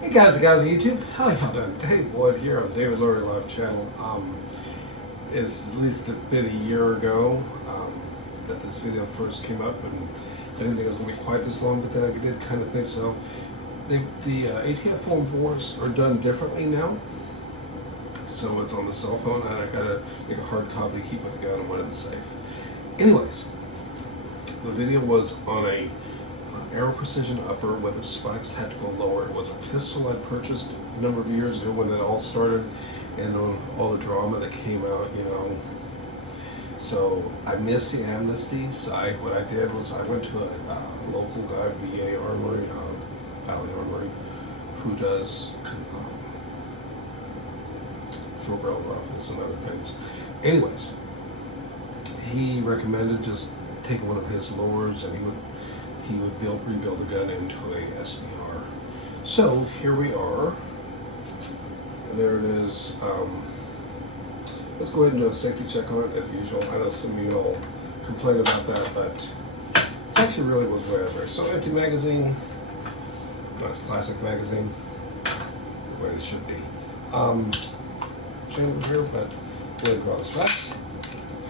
Hey guys and gals on YouTube, how y'all doing? Dave Wood here on David-Laurie-Life channel. It's at least been a year ago that this video first came up, and I didn't think it was going to be quite this long, but then I did kind of think so. The ATF Form 4s are done differently now, so it's on the cell phone, and I gotta make a hard copy to keep with the gun and one in the safe. Anyways, the video was on a Aero Precision upper with a Spikes tactical lower. It was a pistol I purchased a number of years ago when it all started, and on all the drama that came out, you know. So I missed the amnesty. So what I did was I went to a local guy, VA Armory, Valley Armory, who does short barrel rifles and other things. Anyways, he recommended just taking one of his lowers, and he would rebuild the gun into a SBR. So here we are. And there it is. Let's go ahead and do a safety check on it as usual. I know some of you all complain about that, but it actually really was whatever. So empty magazine. Nice classic magazine. The way it should be. Chamber here, but we'll draw this back,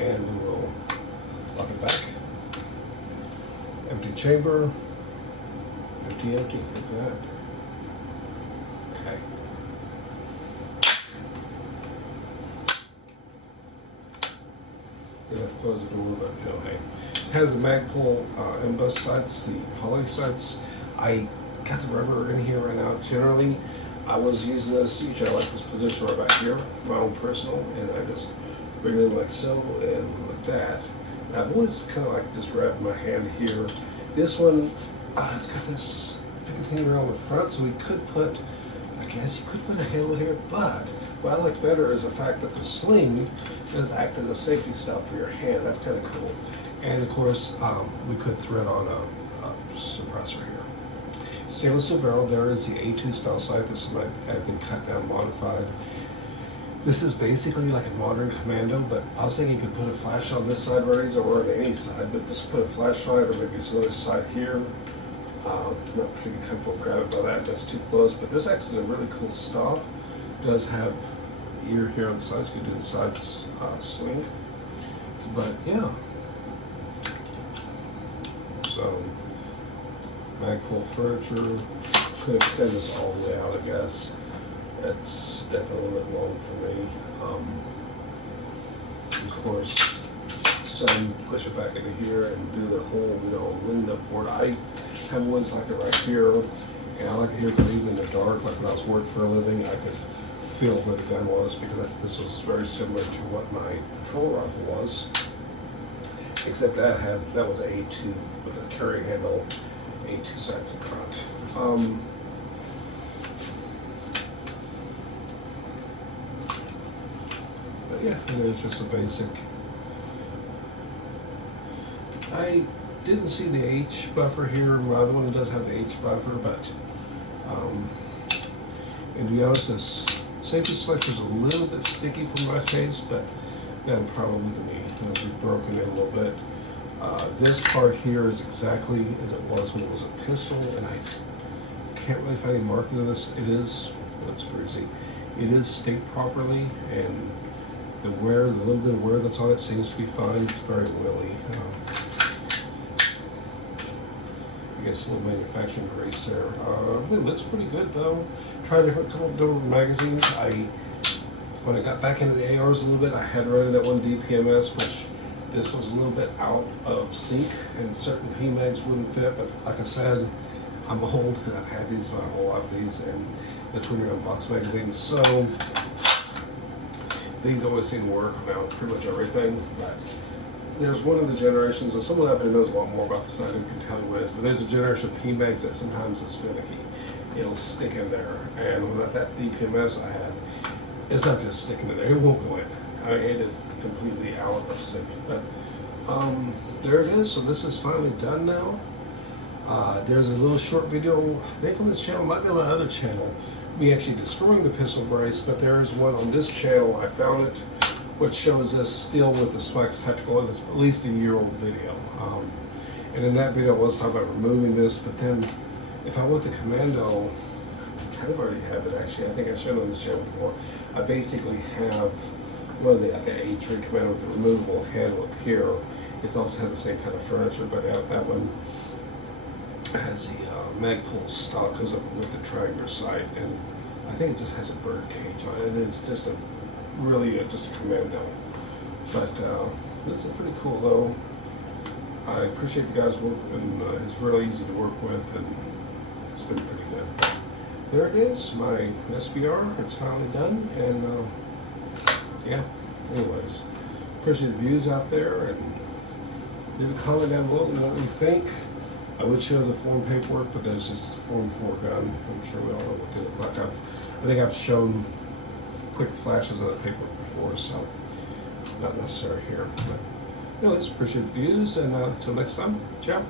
and we will lock it back. Empty chamber, empty, look at that. Okay. You have to close the door, but you know, hey. It has the mag pull emboss sights, the poly sights. I got the rubber in here right now. Generally, I was using this, usually I like this position right back here for my own personal, and I just bring it in like so and like that. I've always kind of like just wrapped my hand here. This one, it's got this Picatinny on the front, so we could put, I guess you could put a handle here, but what I like better is the fact that the sling does act as a safety stop for your hand. That's kind of cool. And of course, we could thread on a suppressor here. Stainless steel barrel, there is the A2 style sight. This might have been cut down, modified. This is basically like a modern commando, but I was thinking you could put a flash on this side already, or on any side, but just put a flashlight or maybe some other side here. Not particularly comfortable grabbing by that, that's too close, but this acts as a really cool stop. It does have ear here on the sides, you can do the sides swing. But yeah. So, mag pull furniture, could extend this all the way out, I guess. That's definitely a little bit long for me. Of course, some push it back into here and do the whole, you know, wind up board. I have ones like it right here, and I like it here because even in the dark, like when I was working for a living, I could feel where the gun was, because this was very similar to what my patrol rifle was, except that was an A2 with a carry handle, A2 sights in front. Yeah, it's just a basic. I didn't see the H buffer here. My other one does have the H buffer, but and to be honest, this safety selector is a little bit sticky for my taste, but that'll probably be broken in a little bit. This part here is exactly as it was when it was a pistol, and I can't really find any markings of this. It's greasy. It is staked properly, and the little bit of wear that's on it seems to be fine. It's very oily. I guess a little manufacturing grease there. It looks pretty good though. Try couple different magazines. When I got back into the ARs a little bit, I had running that one DPMS, which this was a little bit out of sync, and certain PMags wouldn't fit. But like I said, I'm old, and I've had these my whole life, these and the 20-round box magazines. So these always seem to work around pretty much everything, but there's one of the generations, and someone out there knows a lot more about this than I can tell you what it is, but there's a generation of PMags that sometimes is finicky. It'll stick in there, and with that DPMS I had, it's not just sticking in there, it won't go in. It is completely out of sync. But there it is, so this is finally done now. There's a little short video, I think on this channel, might be on my other channel, me actually destroying the pistol brace, but there is one on this channel, I found it, which shows us still with the Spikes Tactical, and it's at least a year-old video. And in that video I was talking about removing this, but then if I want the commando, kind of already have it actually. I think I showed on this channel before. I basically have one of the like an A3 Commander with a removable handle up here. It also has the same kind of furniture, but that one has the Magpul stock goes up with the triangular side, and I think it just has a bird cage on it. It is just a really just a commando. But this is pretty cool though. I appreciate the guy's work, and it's really easy to work with, and it's been pretty good. There it is, my SBR. It's finally done, and yeah. Anyways, appreciate the views out there, and leave a comment down below and what you think. I would show the form paperwork, but there's this Form 4 gun. I'm sure we all know what they look like. I think I've shown quick flashes of the paperwork before, so not necessary here. But anyways, appreciate the views, and until next time, ciao.